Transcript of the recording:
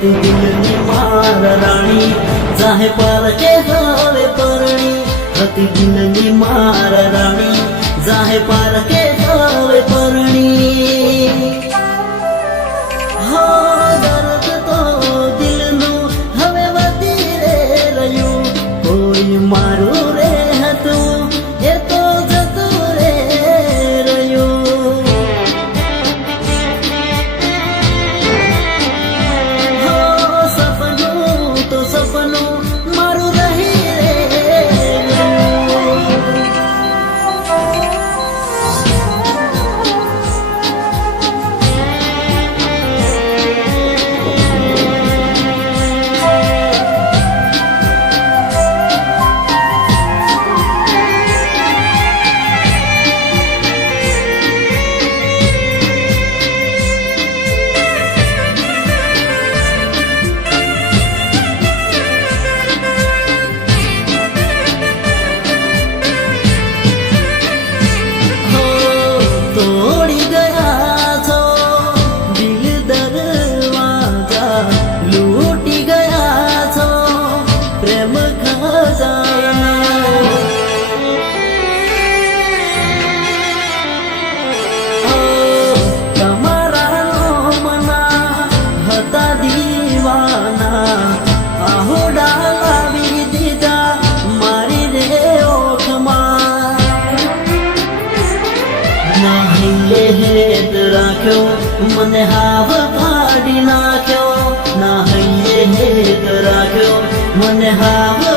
હતી દિલની માર રાણી જાહે પારકે હવે પરણી હતી દિલની માર રાણી જાહે પારકે હવે પરણી હો દર્દ તો દિલનું હવે વધી રે રહ્યું કોઈ મારું રે હતું એ તો જતું રે રહ્યું હો સપનું તો સપનું મારું રહી રે ગયું તોડી ગયા છો દિલ દરવાજા લૂટી ગયા છો પ્રેમ ખજાના તમારા મના હતા દીવાના આહોડા લાવી દીધા મારી રે ઓખમાં નાહીએ હેત રાખ્યો મને હાવ કાઢી નાખ્યો નાહીએ હેત રાખ્યો મને હાવ